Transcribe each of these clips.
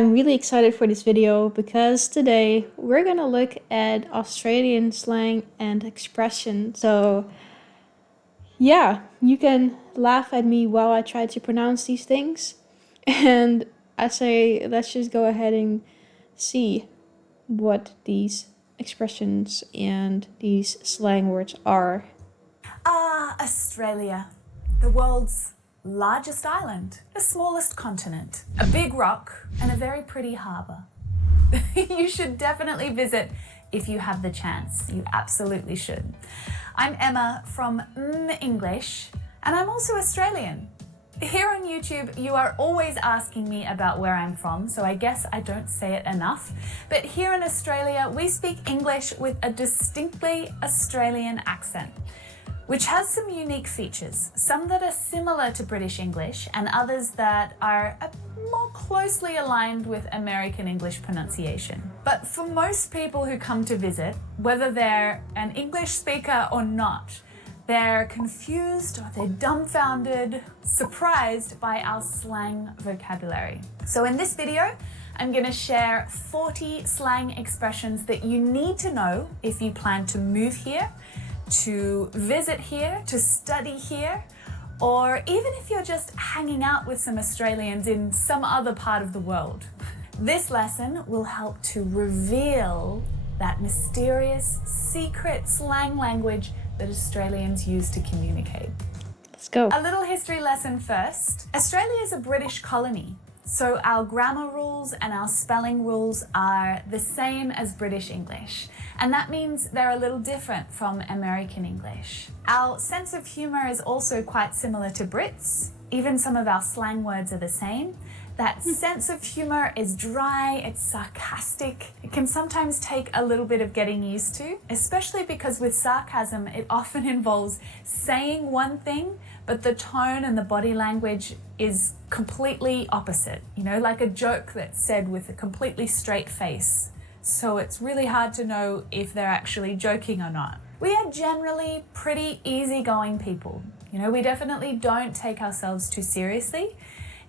I'm really excited for this video because today we're gonna look at Australian slang and expression. So yeah, you can laugh at me while I try to pronounce these things. And I say, let's just go ahead and see what these expressions and these slang words are. Australia, the world's largest island, the smallest continent, a big rock, and a very pretty harbour. You should definitely visit if you have the chance. You absolutely should. I'm Emma from English, and I'm also Australian. Here on YouTube, you are always asking me about where I'm from, so I guess I don't say it enough. But here in Australia, we speak English with a distinctly Australian accent, which has some unique features, some that are similar to British English and others that are more closely aligned with American English pronunciation. But for most people who come to visit, whether they're an English speaker or not, they're confused or they're dumbfounded, surprised by our slang vocabulary. So in this video, I'm going to share 40 slang expressions that you need to know if you plan to move here, to visit here, to study here, or even if you're just hanging out with some Australians in some other part of the world. This lesson will help to reveal that mysterious, secret slang language that Australians use to communicate. Let's go. A little history lesson first. Australia is a British colony, so our grammar rules and our spelling rules are the same as British English. And that means they're a little different from American English. Our sense of humour is also quite similar to Brits. Even some of our slang words are the same. That sense of humour is dry, it's sarcastic. It can sometimes take a little bit of getting used to, especially because with sarcasm, it often involves saying one thing, but the tone and the body language is completely opposite. You know, like a joke that's said with a completely straight face. So it's really hard to know if they're actually joking or not. We are generally pretty easygoing people. You know, we definitely don't take ourselves too seriously.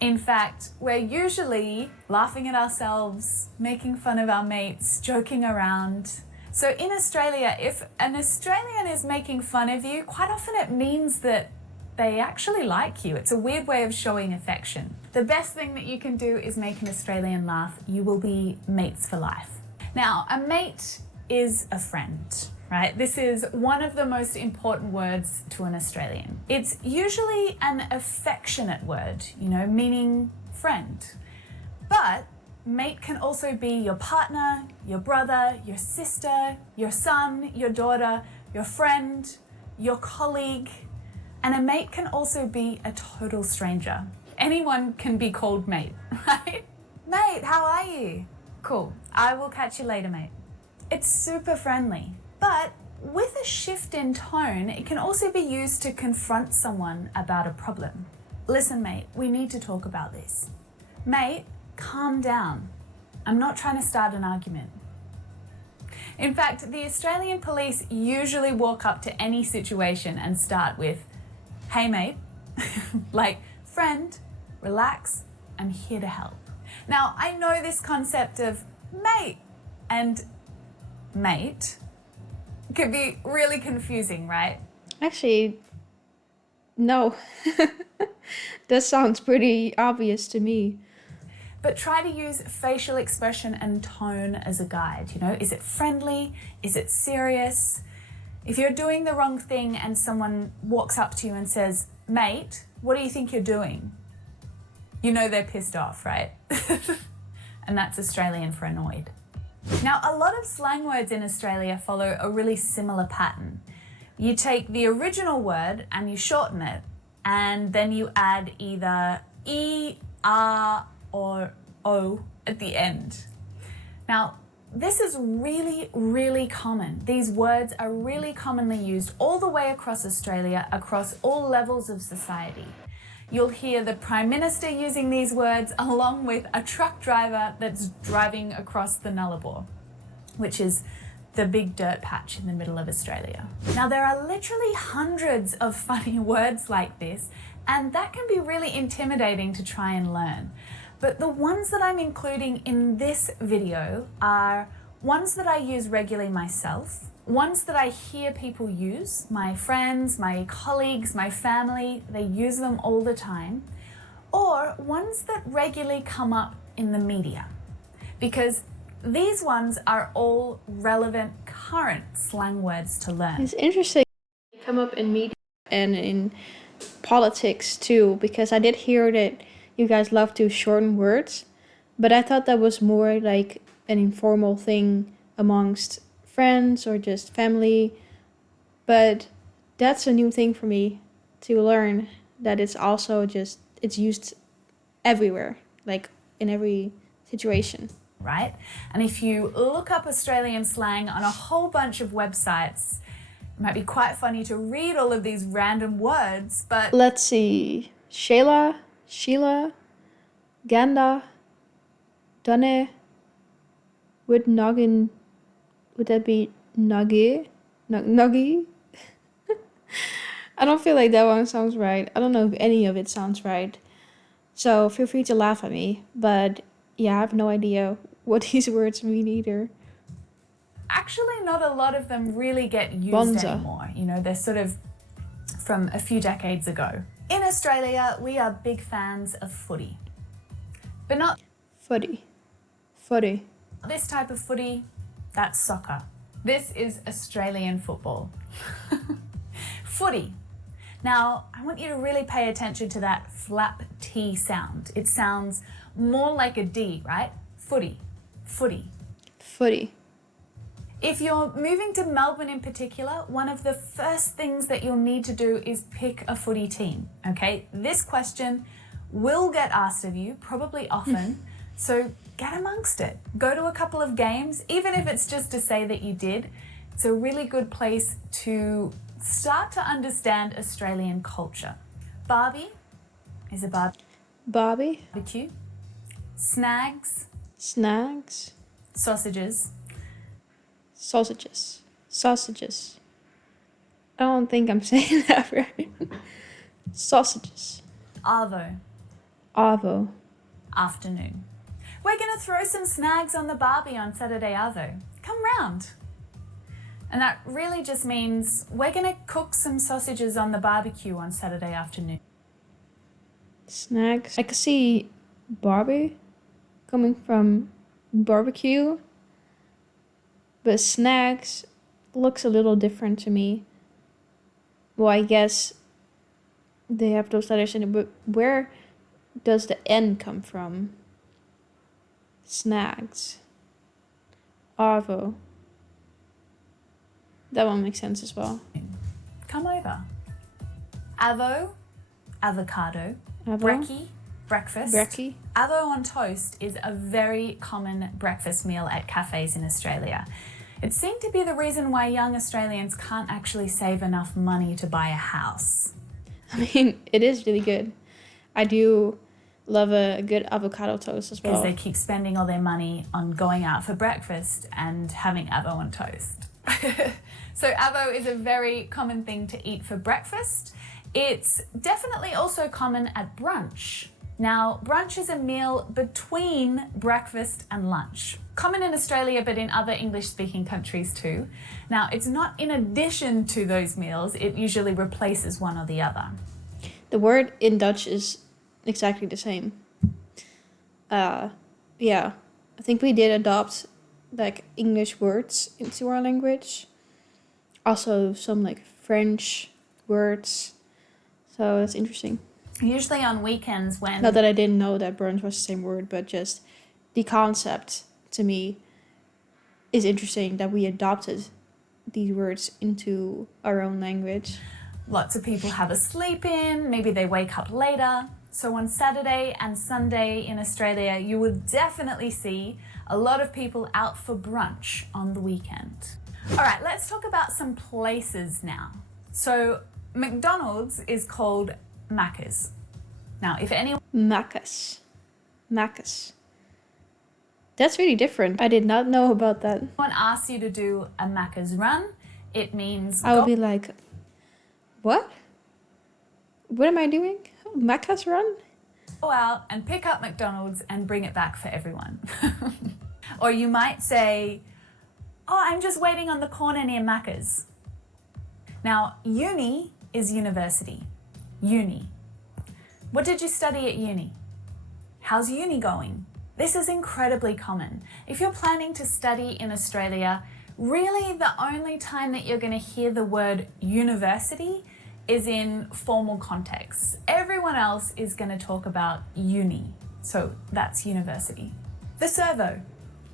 In fact, we're usually laughing at ourselves, making fun of our mates, joking around. So in Australia, if an Australian is making fun of you, quite often it means that they actually like you. It's a weird way of showing affection. The best thing that you can do is make an Australian laugh. You will be mates for life. Now, a mate is a friend, right? This is one of the most important words to an Australian. It's usually an affectionate word, you know, meaning friend. But mate can also be your partner, your brother, your sister, your son, your daughter, your friend, your colleague. And a mate can also be a total stranger. Anyone can be called mate, right? Mate, how are you? Cool. I will catch you later, mate. It's super friendly, but with a shift in tone, it can also be used to confront someone about a problem. Listen, mate, we need to talk about this. Mate, calm down. I'm not trying to start an argument. In fact, the Australian police usually walk up to any situation and start with, hey, mate, like, friend, relax, I'm here to help. Now, I know this concept of mate and mate can be really confusing, right? Actually, no. That sounds pretty obvious to me. But try to use facial expression and tone as a guide, you know? Is it friendly? Is it serious? If you're doing the wrong thing and someone walks up to you and says, mate, what do you think you're doing? You know they're pissed off, right? And that's Australian for annoyed. Now, a lot of slang words in Australia follow a really similar pattern. You take the original word and you shorten it, and then you add either E, R, or O at the end. Now, this is really, really common. These words are really commonly used all the way across Australia, across all levels of society. You'll hear the Prime Minister using these words along with a truck driver that's driving across the Nullarbor, which is the big dirt patch in the middle of Australia. Now, there are literally hundreds of funny words like this, and that can be really intimidating to try and learn. But the ones that I'm including in this video are ones that I use regularly myself, ones that I hear people use, my friends, my colleagues, my family, they use them all the time, or ones that regularly come up in the media. Because these ones are all relevant current slang words to learn. It's interesting they come up in media and in politics too, because I did hear that you guys love to shorten words, but I thought that was more like an informal thing amongst friends or just family. But that's a new thing for me to learn, that it's also just, it's used everywhere, like in every situation. Right? And if you look up Australian slang on a whole bunch of websites, it might be quite funny to read all of these random words, but Let's see. Sheila, Ganda, Dunne, would noggin, would that be nuggy? Nuggy? I don't feel like that one sounds right. I don't know if any of it sounds right. So feel free to laugh at me. But yeah, I have no idea what these words mean either. actually not a lot of them really get used Bonza. anymore. You know, they're sort of from a few decades ago. In Australia, we are big fans of footy. But not Footy. this type of footy, that's soccer. This is Australian football. Footy. Now, I want you to really pay attention to that flap T sound. It sounds more like a D, right? Footy. If you're moving to Melbourne in particular, one of the first things that you'll need to do is pick a footy team, okay? This question will get asked of you, probably often, so get amongst it. Go to a couple of games, even if it's just to say that you did. It's a really good place to start to understand Australian culture. Barbie is a barbecue. Snags, sausages. I don't think I'm saying that right. Sausages. Arvo, afternoon. We're gonna throw some snags on the barbie on Saturday Arvo. Come round. And that really just means we're gonna cook some sausages on the barbecue on Saturday afternoon. Snags. I can see Barbie coming from barbecue, but snags looks a little different to me. Well, I guess they have those letters in it, but where does the N come from? Snags. Arvo. That one makes sense as well. Come over. Avo, avocado. Avo. Brekkie, breakfast. Brekkie. Avo on toast is a very common breakfast meal at cafes in Australia. It seemed to be the reason why young Australians can't actually save enough money to buy a house. I mean, it is really good. I do love a good avocado toast as well. Because they keep spending all their money on going out for breakfast and having avo on toast. So avo is a very common thing to eat for breakfast. It's definitely also common at brunch. Now, brunch is a meal between breakfast and lunch. Common in Australia, but in other English-speaking countries too. Now, it's not in addition to those meals, it usually replaces one or the other. The word in Dutch is exactly the same. Yeah, I think we did adopt like English words into our language. Also some like French words. So that's interesting. Usually on weekends when... Not that I didn't know that brunch was the same word, but just the concept to me is interesting that we adopted these words into our own language. Lots of people have a sleep in, maybe they wake up later. So on Saturday and Sunday in Australia, you will definitely see a lot of people out for brunch on the weekend. All right, let's talk about some places now. So McDonald's is called Macca's. Now, if anyone... Macca's. That's really different. I did not know about that. asks you to do a Macca's run, it means... I would be like, what? What am I doing? Macca's run? Go out and pick up McDonald's and bring it back for everyone. Or you might say, oh, I'm just waiting on the corner near Macca's. Now, uni is university. Uni. What did you study at uni? How's uni going? This is incredibly common. If you're planning to study in Australia, really the only time that you're going to hear the word university is in formal contexts. Everyone else is going to talk about uni. So that's university. The servo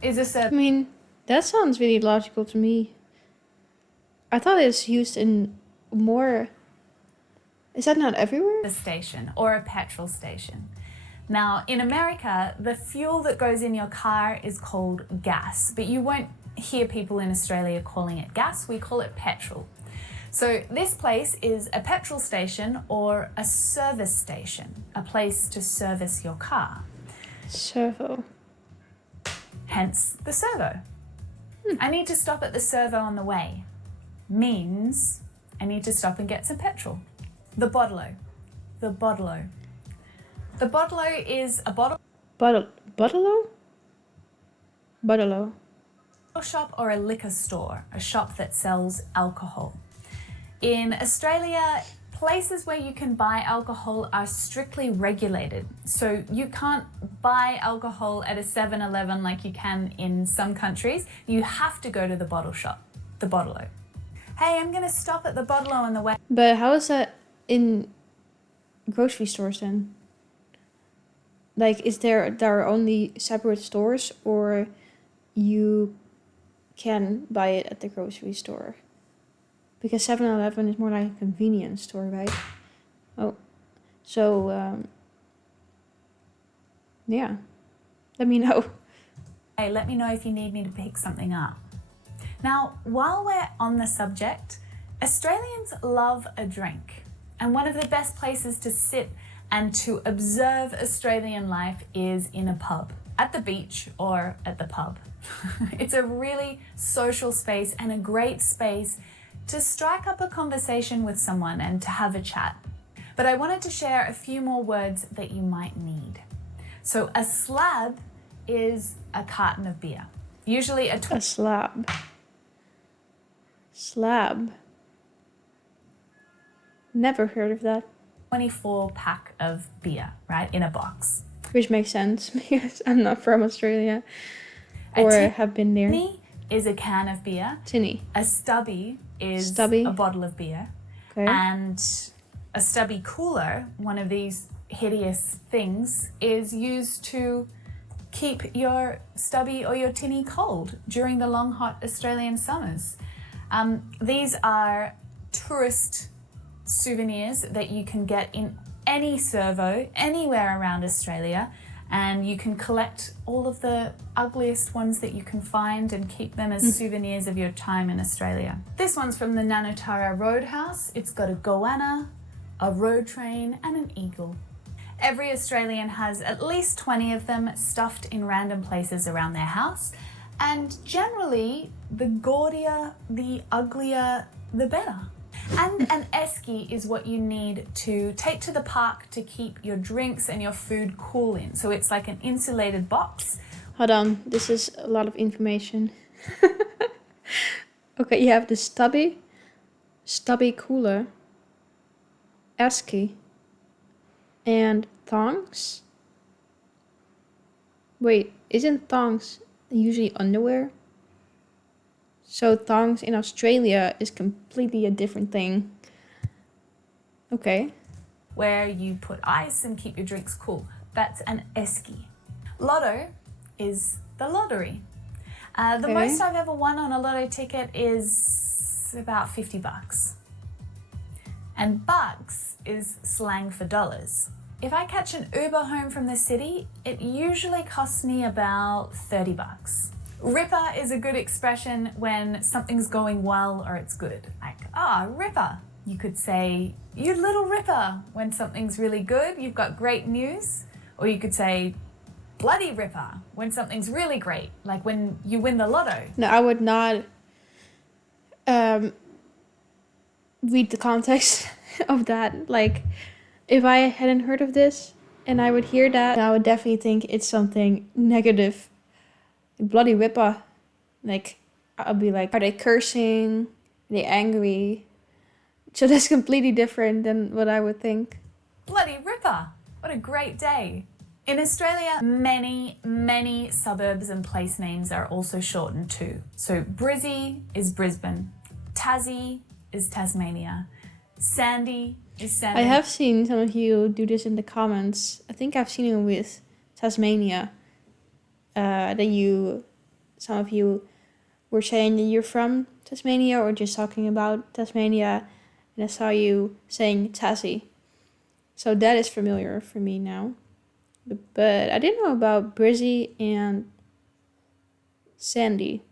is a servo. I mean, that sounds really logical to me. I thought it's used in more... Is that not everywhere? A station or a petrol station. Now, in America, the fuel that goes in your car is called gas, but you won't hear people in Australia calling it gas. We call it petrol. So this place is a petrol station or a service station, a place to service your car. Servo. Hence the servo. I need to stop at the servo on the way. Means I need to stop and get some petrol. The bottle-o. The bottle-o. The bottle-o is a bottle Bottle-o? Bottle-o. shop or a liquor store, a shop that sells alcohol. In Australia, places where you can buy alcohol are strictly regulated. So you can't buy alcohol at a 7-Eleven like you can in some countries. You have to go to the bottle shop, the bottle-o. Hey, I'm going to stop at the bottle-o on the way. But how is that in grocery stores then? Like, is there are only separate stores, or you can buy it at the grocery store? Because 7-Eleven is more like a convenience store, right? Oh, so, yeah. Let me know. Hey, let me know if you need me to pick something up. Now, while we're on the subject, Australians love a drink. And one of the best places to sit and to observe Australian life is in a pub, at the beach or at the pub. It's a really social space and a great space to strike up a conversation with someone and to have a chat. But I wanted to share a few more words that you might need. So a slab is a carton of beer, usually a A slab. Slab. Never heard of that. 24 pack of beer, right, in a box. Which makes sense because I'm not from Australia A or tin- have been there. Tinny is a can of beer. Tinny. A stubby is Stubby. a bottle of beer. Okay. And a stubby cooler, one of these hideous things, is used to keep your stubby or your tinny cold during the long, hot Australian summers. These are tourist souvenirs that you can get in any servo, anywhere around Australia, and you can collect all of the ugliest ones that you can find and keep them as souvenirs of your time in Australia. This one's from the Nanotara Roadhouse. It's got a goanna, a road train, and an eagle. Every Australian has at least 20 of them stuffed in random places around their house, and generally, the gaudier, the uglier, the better. And an esky is what you need to take to the park to keep your drinks and your food cool in. So it's like an insulated box. Hold on, this is a lot of information. Okay, you have the stubby cooler, esky, and thongs. Wait, isn't thongs usually underwear? So thongs in Australia is completely a different thing. Okay. Where you put ice and keep your drinks cool. That's an esky. Lotto is the lottery. The Okay. most I've ever won on a lotto ticket is about $50. And bucks is slang for dollars. If I catch an Uber home from the city, it usually costs me about $30. Ripper is a good expression when something's going well or it's good. Like, ripper. You could say, you little ripper, when something's really good, you've got great news. Or you could say, bloody ripper, when something's really great, like when you win the lotto. No, I would not read the context of that. Like, if I hadn't heard of this, and I would hear that, I would definitely think it's something negative. Like bloody whipper. Like, I'll be like, are they cursing? Are they angry? So that's completely different than what I would think. Bloody ripper! What a great day. In Australia, many suburbs and place names are also shortened too. So Brizzy is Brisbane, Tassie is Tasmania, Sandy is Sandy. I have seen some of you do this in the comments. I think I've seen it with Tasmania. Some of you were saying that you're from Tasmania or just talking about Tasmania, and I saw you saying Tassie. So that is familiar for me now. But I didn't know about Brizzy and Sandringham.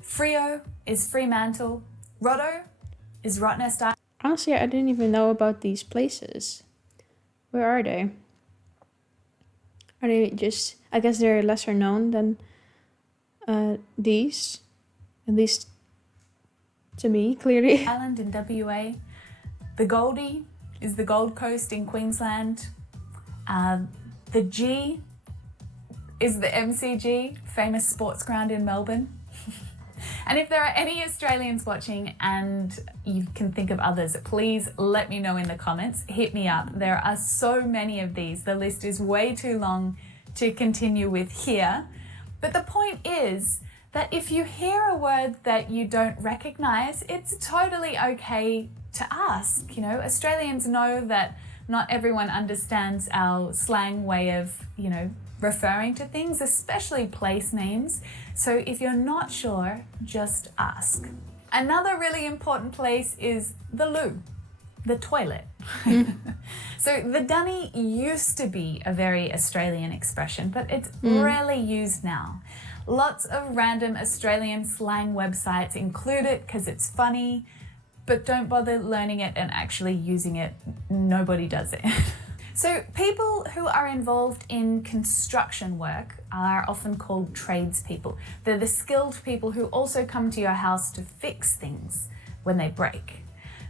Freo is Fremantle. Roto is Rottnest Island. Honestly, I didn't even know about these places. Where are they? Are they just... I guess they're lesser known than these. At least to me, clearly. Island in WA. The Goldie is the Gold Coast in Queensland. The G is the MCG, famous sports ground in Melbourne. And if there are any Australians watching and you can think of others, please let me know in the comments. Hit me up. There are so many of these. The list is way too long to continue with here. But the point is that if you hear a word that you don't recognize, it's totally okay to ask. You know, Australians know that not everyone understands our slang way of, referring to things, especially place names. So if you're not sure, just ask. Another really important place is the loo, the toilet. So the dunny used to be a very Australian expression, but it's rarely used now. Lots of random Australian slang websites include it because it's funny, but don't bother learning it and actually using it. Nobody does it. So people who are involved in construction work are often called tradespeople. They're the skilled people who also come to your house to fix things when they break.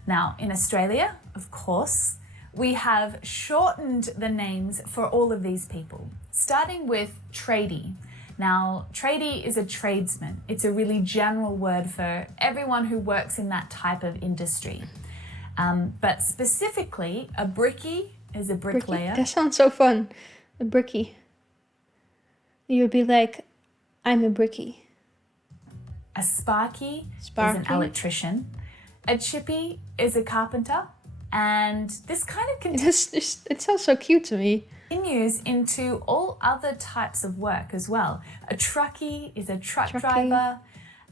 Now, in Australia, of course, we have shortened the names for all of these people, starting with tradie. Now, tradie is a tradesman. It's a really general word for everyone who works in that type of industry. But specifically, a brickie is a bricklayer. Brickie? That sounds so fun. A brickie. You would be like, I'm a brickie. A sparky is an electrician. A chippy is a carpenter. And this kind of it sounds so cute to me. Continues into all other types of work as well. A truckie is a truck driver.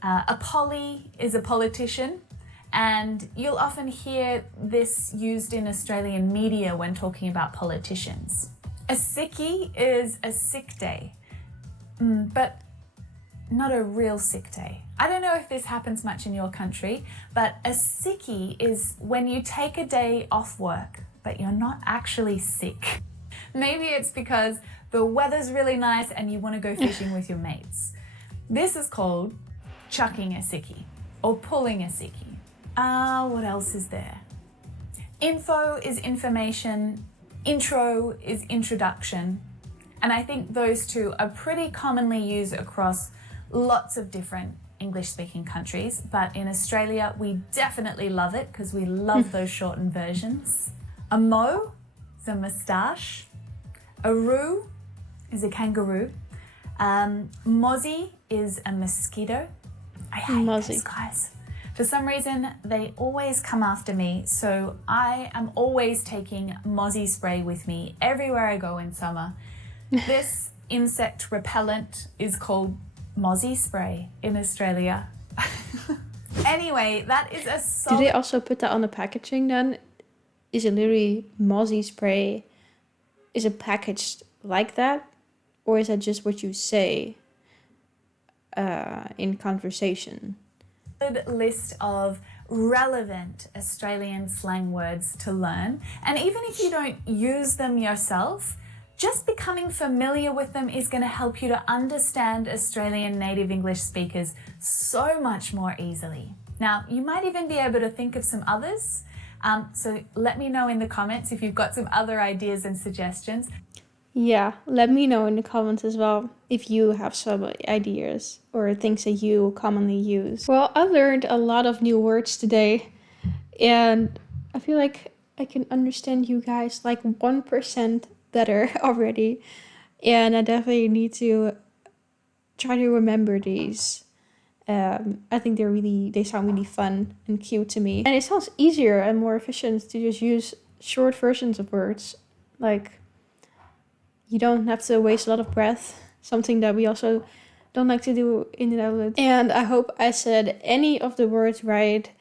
A polly is a politician. And you'll often hear this used in Australian media when talking about politicians. A sickie is a sick day, but not a real sick day. I don't know if this happens much in your country, but a sickie is when you take a day off work, but you're not actually sick. Maybe it's because the weather's really nice and you want to go fishing with your mates. This is called chucking a sickie or pulling a sickie. What else is there? Info is information, intro is introduction, and I think those two are pretty commonly used across lots of different English-speaking countries, but in Australia we definitely love it because we love those shortened versions. A mo is a moustache. A roo is a kangaroo. Mozzie is a mosquito. I hate those guys. For some reason, they always come after me, so I am always taking mozzie spray with me everywhere I go in summer. This insect repellent is called mozzie spray in Australia. Anyway, that is a solid... Do they also put that on the packaging then? Is it literally mozzie spray? Is it packaged like that? Or is that just what you say in conversation? List of relevant Australian slang words to learn, and even if you don't use them yourself, just becoming familiar with them is going to help you to understand Australian native English speakers so much more easily. Now, you might even be able to think of some others, So let me know in the comments if you've got some other ideas and suggestions. Yeah, let me know in the comments as well if you have some ideas or things that you commonly use. Well, I learned a lot of new words today, and I feel like I can understand you guys like 1% better already. And I definitely need to try to remember these. I think they sound really fun and cute to me. And it sounds easier and more efficient to just use short versions of words. Like, you don't have to waste a lot of breath, something that we also don't like to do in the Netherlands. And I hope I said any of the words right.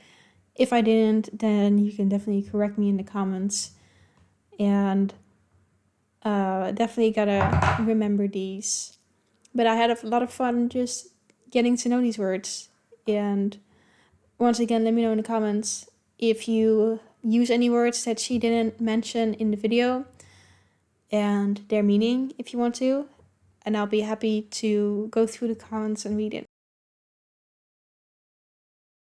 If I didn't, then you can definitely correct me in the comments. And definitely gotta remember these. But I had a lot of fun just getting to know these words. And once again, let me know in the comments if you use any words that she didn't mention in the video and their meaning if you want to. And I'll be happy to go through the comments and read it.